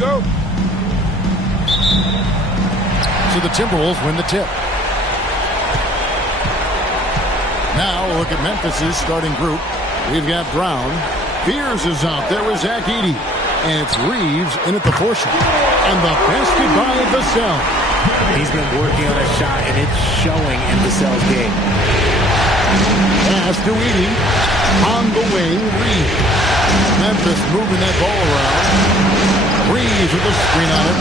go. So the Timberwolves win the tip. Now look at Memphis's starting group. We've got Brown. Fears is out there with Zach Edey. And it's Reeves in at the 4 shot. And the basket by Vassell. He's been working on a shot, and it's showing in Vassell's game. Pass to Edey. On the wing, Reeves. Memphis moving that ball around. Reeves with the screen on it.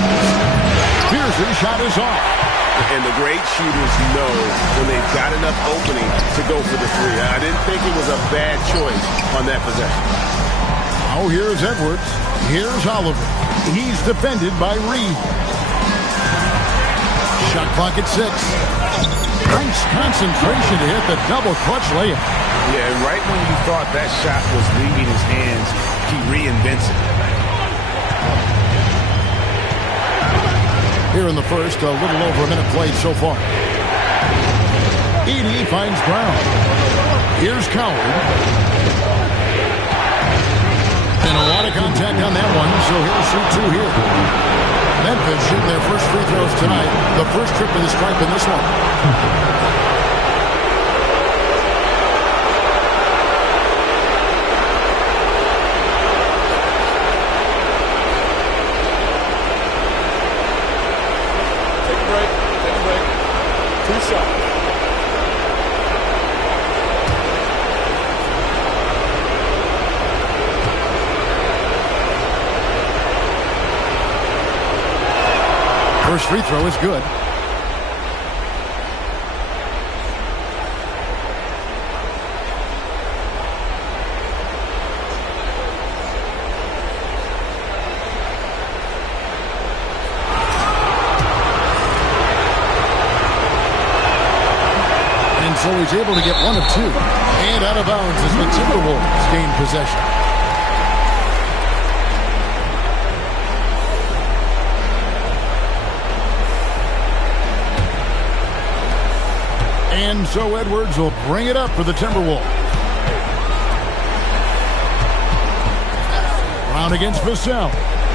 Fears' shot is off. And the great shooters know when they've got enough opening to go for the 3. I didn't think it was a bad choice on that possession. Oh, here's Edwards. Here's Oliver. He's defended by Reed. Shot clock at 6. Nice concentration to hit the double clutch layup. Yeah, and right when you thought that shot was leaving his hands, he reinvents it. Here in the first, a little over a minute played so far. Edey finds Brown. Here's Coward. And a lot of contact on that one, so he'll shoot 2 here. Memphis shooting their first free throws tonight. The first trip to the stripe in this one. First free throw is good. And so he's able to get 1 of 2. And out of bounds as the Timberwolves gain possession. And so Edwards will bring it up for the Timberwolves. Brown against Vassell.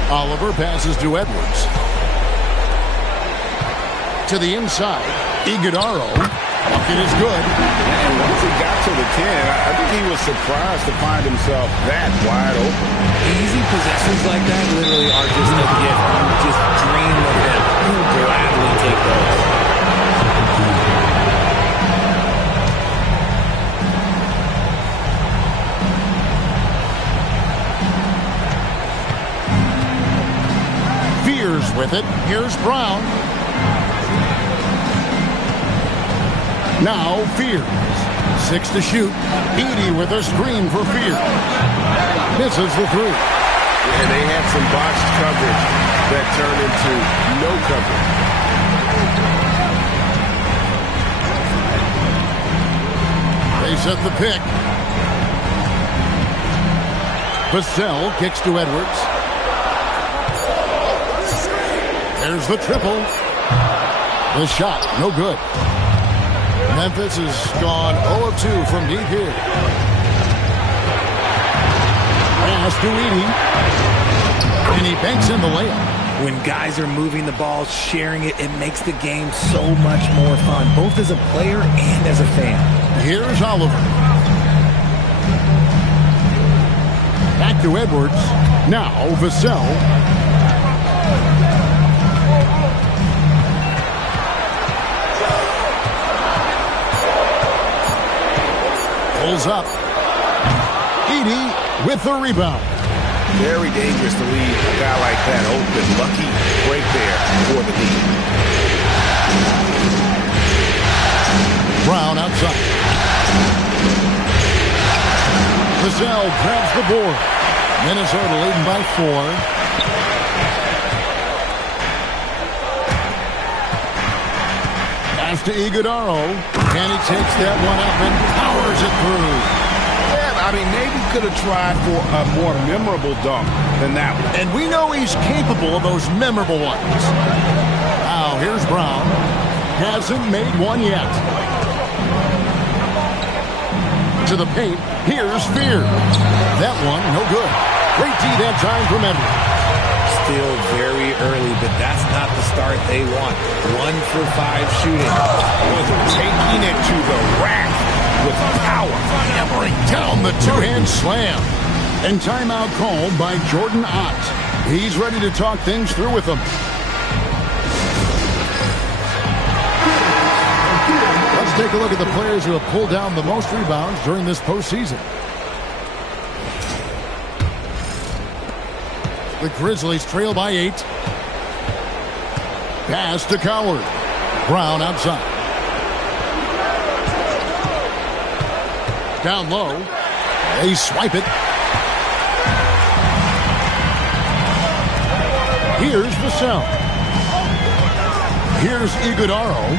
Oliver passes to Edwards. To the inside. Iguodaro. Bucket is good. And once he got to the 10, I think he was surprised to find himself that wide open. Easy possessions like that literally are just a gift. You just dream of them. You'll gladly take those. With it. Here's Brown. Now Fears. 6 to shoot. Edey with a screen for Fears. Misses the 3. And they had some botched coverage that turned into no coverage. They set the pick. Vassell kicks to Edwards. There's the triple. The shot, no good. Memphis has gone 0 of 2 from deep here. Pass to Edey. And he banks in the layup. When guys are moving the ball, sharing it, it makes the game so much more fun, both as a player and as a fan. Here's Oliver. Back to Edwards. Now Vassell. Pulls up. Edey with the rebound. Very dangerous to leave a guy like that open. Lucky break there for the lead. Brown outside. Vassell grabs the board. Minnesota leading by 4. Pass to Iguodaro. And he takes that one up and powers it through. Yeah, I mean, maybe could have tried for a more memorable dunk than that one. And we know he's capable of those memorable ones. Now, here's Brown. Hasn't made one yet. To the paint. Here's Fear. That one, no good. Great D that time from Edwards. still very early, but that's not the start they want. 1 for 5 shooting. Taking it to the rack with power. Hammering down the two-hand slam. And timeout called by Jordan Ott. He's ready to talk things through with them. Let's take a look at the players who have pulled down the most rebounds during this postseason. The Grizzlies trail by 8. Pass to Coward. Brown outside. Down low. They swipe it. Here's Vassell. Here's Iguodaro.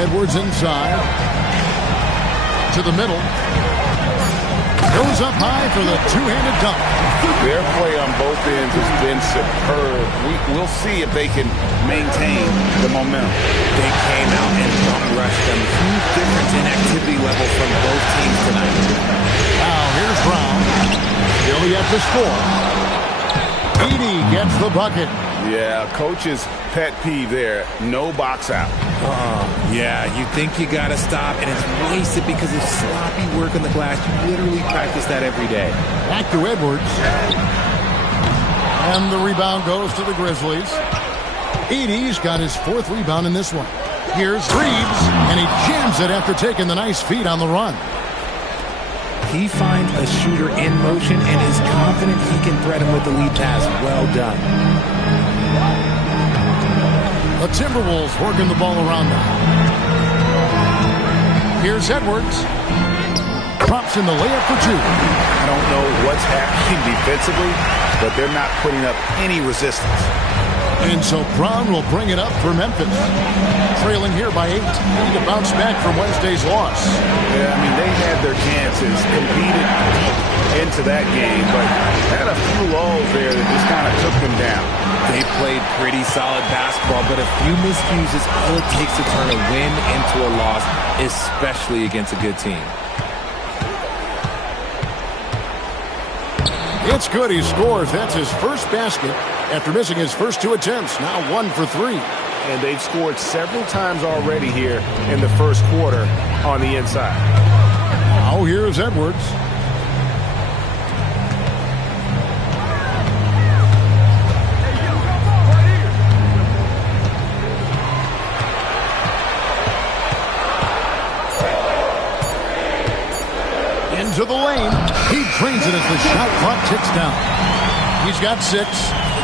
Edwards inside. To the middle. Goes up high for the two-handed dunk. Their play on both ends has been superb. We'll see if they can maintain the momentum. They came out and bum rushed them. Huge difference in activity level from both teams tonight. Now here's Brown. Still yet to score. Edey gets the bucket. Yeah, coach's pet peeve there. No box out. Yeah, you think you got to stop, and it's wasted because of sloppy work on the glass. You literally practice that every day. Back to Edwards. And the rebound goes to the Grizzlies. Edey's got his 4th rebound in this one. Here's Reeves, and he jams it after taking the nice feed on the run. He finds a shooter in motion and is confident he can thread him with the lead pass. Well done. The Timberwolves working the ball around now. Here's Edwards. Drops in the layup for 2. I don't know what's happening defensively, but they're not putting up any resistance. And so Brown will bring it up for Memphis. Trailing here by 8. Need to bounce back from Wednesday's loss. Yeah, I mean, they had their chances, competed deep into that game, but had a few lulls there that just kind of took them down. They played pretty solid basketball, but a few miscues is all it takes to turn a win into a loss, especially against a good team. It's good. He scores. That's his first basket after missing his first 2 attempts. Now 1 for 3. And they've scored several times already here in the first quarter on the inside. Now here's Edwards. Into the lane. He drains it as the shot clock ticks down. He's got 6.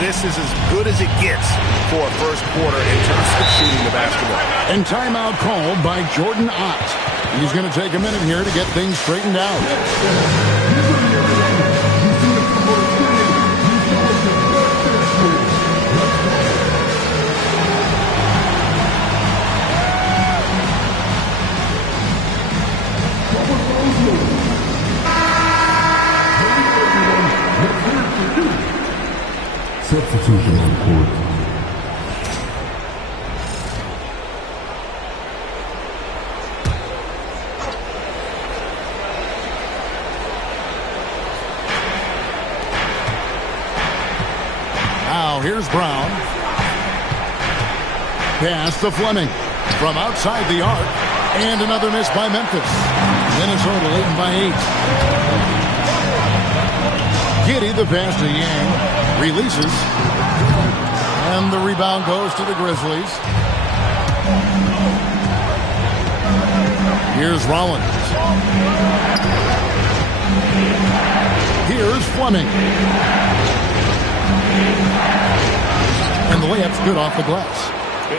This is as good as it gets for a first quarter in terms of shooting the basketball. And timeout called by Jordan Ott. He's going to take a minute here to get things straightened out. Substitution on court. Now here's Brown. Pass to Fleming from outside the arc. And another miss by Memphis. Minnesota leading by 8. Giddey the pass to Yang. Releases. And the rebound goes to the Grizzlies. Here's Rollins. Here's Fleming. And the layup's good off the glass.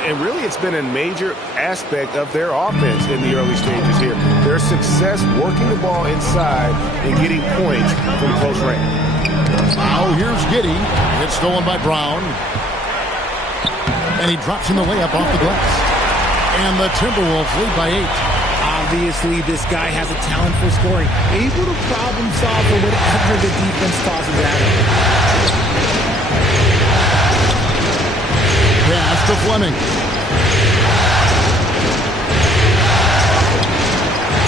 And really, it's been a major aspect of their offense in the early stages here. Their success working the ball inside and getting points from close range. Now here's Giddey. It's stolen by Brown. And he drops in the layup off the glass. And the Timberwolves lead by 8. Obviously, this guy has a talent for scoring. Able to problem solve for whatever the defense tosses at him. Pass to Fleming.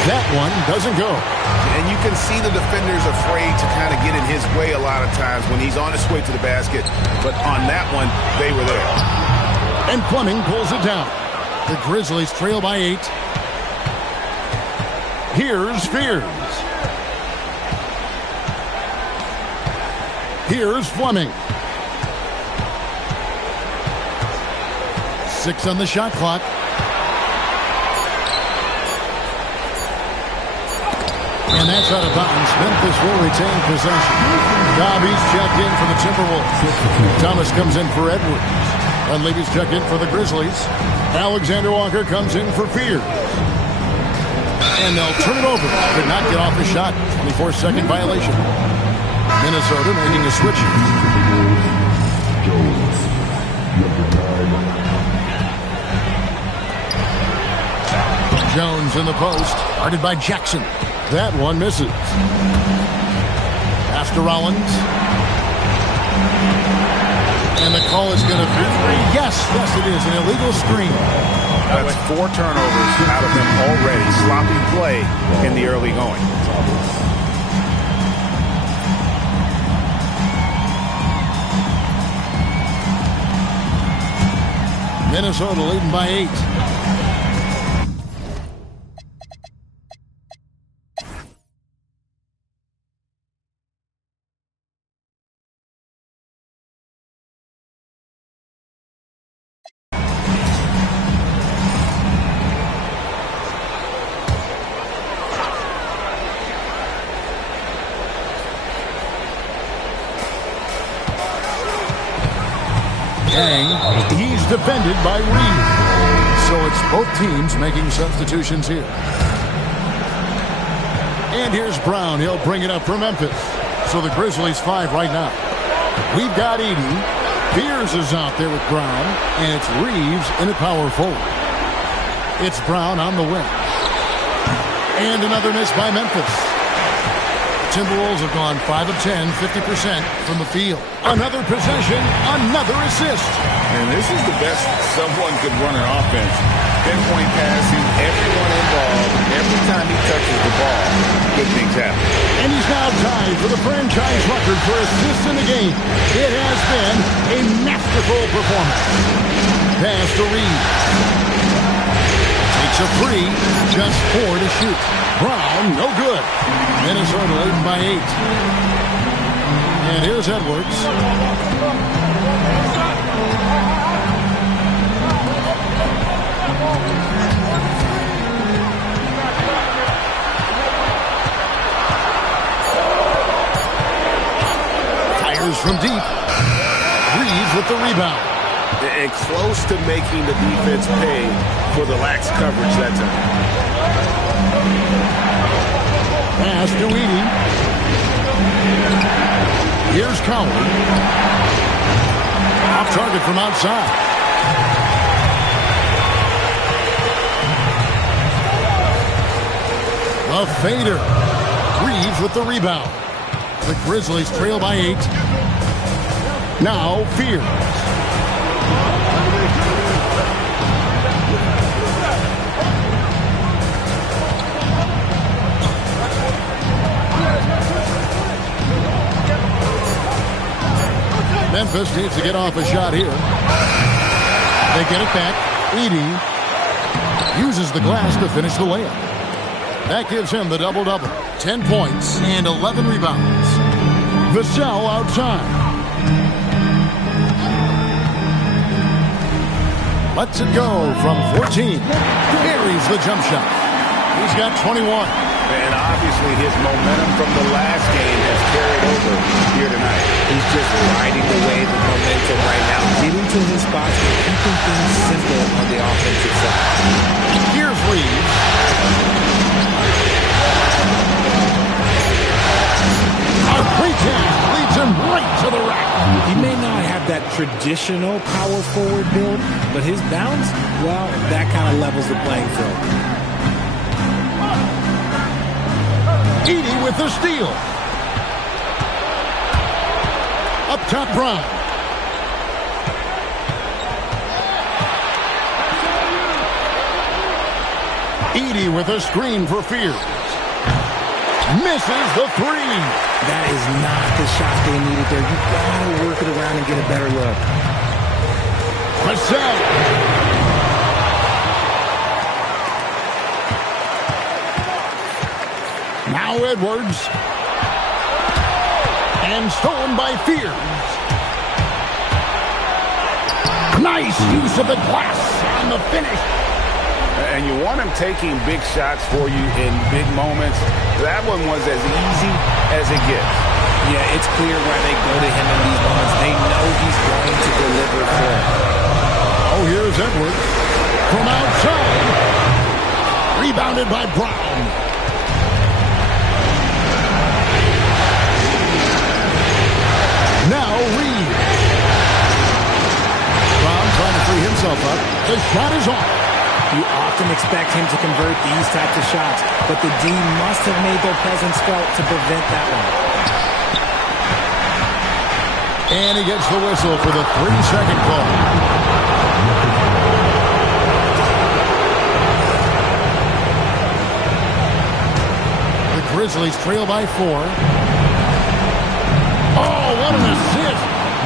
That one doesn't go. And you can see the defenders afraid to kind of get in his way a lot of times when he's on his way to the basket. But on that one, they were there. And Fleming pulls it down. The Grizzlies trail by 8. Here's Fears. Here's Fleming. 6 on the shot clock. And that's out of bounds. Memphis will retain possession. Dobby's checked in for the Timberwolves. Thomas comes in for Edwards. Dunleavy's checked in for the Grizzlies. Alexander Walker comes in for Fears. And they'll turn it over. Could not get off the shot. 24-second violation. Minnesota making a switch. Jones in the post. Guarded by Jackson. That one misses. Pass to Rollins. And the call is going to be free. Yes, it is. An illegal screen. That's 4 turnovers out of them already. Sloppy play in the early going. Minnesota leading by 8. He's defended by Reed. So it's both teams making substitutions here. And here's Brown. He'll bring it up for Memphis. So the Grizzlies 5 right now. We've got Eden. Fears is out there with Brown. And it's Reeves in at power forward. It's Brown on the wing. And another miss by Memphis. Timberwolves have gone 5 of 10, 50% from the field. Another possession, another assist. And this is the best someone could run an offense. Pinpoint passing, everyone involved. Every time he touches the ball, good things happen. And he's now tied for the franchise record for assists in the game. It has been a masterful performance. Pass to Reed. Takes a 3, just 4 to shoot. Brown, no good. Minnesota leading by 8. And here's Edwards. Fires from deep. Reeves with the rebound. And close to making the defense pay for the lax coverage that time. Pass to Edie. Here's Coward. Off target from outside. A fader. Reeves with the rebound. The Grizzlies trail by 8. Now Fears. Memphis needs to get off a shot here. They get it back. Edey uses the glass to finish the layup. That gives him the double-double. 10 points and 11 rebounds. Vassell outside. Lets it go from 14. Carries the jump shot. He's got 21. And obviously his momentum from the last game has carried over here tonight. He's just riding the wave of momentum right now, getting to his spots and keeping things simple on the offensive side. Here's Reeves. A pretend leads him right to the rack. He may not have that traditional power forward build, but his bounce, well, that kind of levels the playing field. Edey with the steal. Up top, Brown. Edey with a screen for Fears. Misses the three. That is not the shot they needed there. You gotta work it around and get a better look. Vassell. Now Edwards. And stolen by Fears. Nice use of the glass on the finish. And you want him taking big shots for you in big moments. That one was as easy as it gets. Yeah, it's clear why they go to him in these moments. They know he's going to deliver for them. Oh, here's Edwards from outside. Rebounded by Brown. Now Reeves. Brown trying to free himself up. The shot is off. You often expect him to convert these types of shots, but the D must have made their presence felt to prevent that one. And he gets the whistle for the 3-second call. The Grizzlies trail by 4. Oh, what an assist!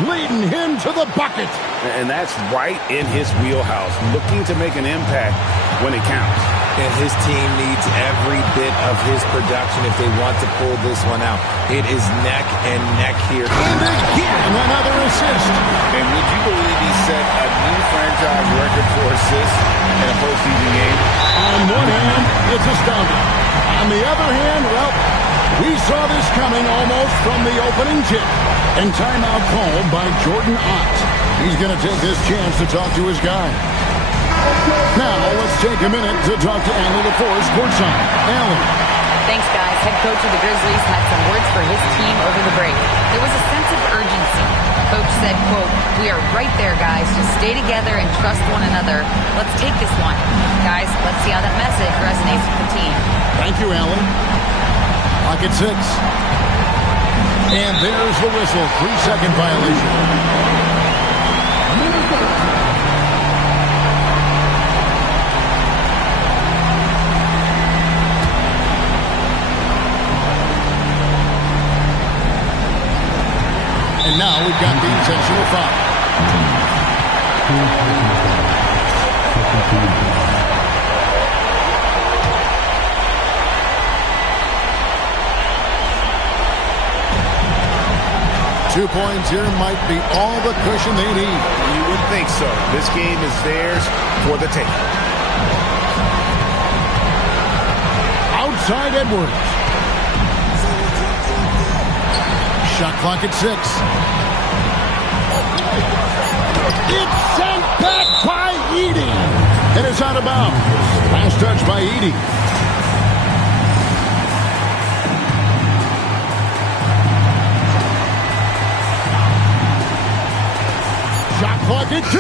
Leading him to the bucket. And that's right in his wheelhouse, looking to make an impact when it counts. And his team needs every bit of his production if they want to pull this one out. It is neck and neck here. And again, another assist. And would you believe he set a new franchise record for assists in a postseason game? On one hand, it's astounding. On the other hand, well, we saw this coming almost from the opening tip. And timeout called by Jordan Ott. He's going to take this chance to talk to his guy. Now, let's take a minute to talk to Allie LaForce courtside. Allie. Thanks, guys. Head coach of the Grizzlies had some words for his team over the break. There was a sense of urgency. Coach said, quote, "We are right there, guys. Just stay together and trust one another. Let's take this one. Guys, let's see how that message resonates with the team." Thank you, Allie. Clock at 6. And there's the whistle. 3-second violation. And now we've got the intentional foul. 2 points here might be all the cushion they need. You would think so. This game is theirs for the taking. Outside Edwards. Shot clock at 6. It's sent back by Edey. And it's out of bounds. Last touch by Edey. Shot clock at 2.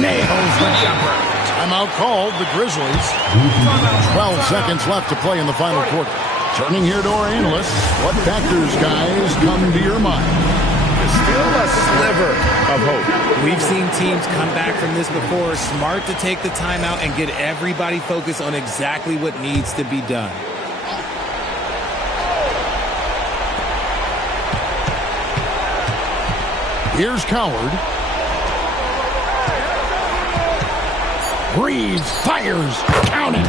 Nails the jumper. Timeout called the Grizzlies. 12 seconds left to play in the final quarter. Turning here to our analysts, what factors, guys, come to your mind? Still a sliver of hope. We've seen teams come back from this before. Smart to take the timeout and get everybody focused on exactly what needs to be done. Here's Coward. Reeves fires. Count it.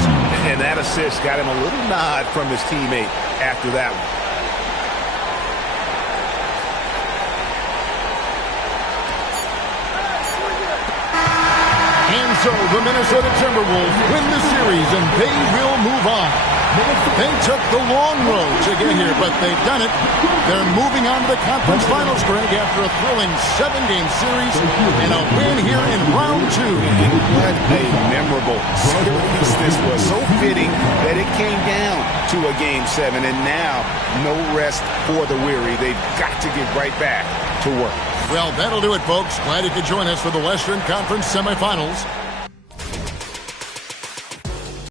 And that assist got him a little nod from his teammate after that one. And so the Minnesota Timberwolves win the series, and they will move on. They took the long road to get here, but they've done it. They're moving on to the conference finals, Greg, after a thrilling 7-game series and a win here in round 2. What a memorable series this was. So fitting that it came down to a Game 7, and now no rest for the weary. They've got to get right back to work. Well, that'll do it, folks. Glad you could join us for the Western Conference semifinals.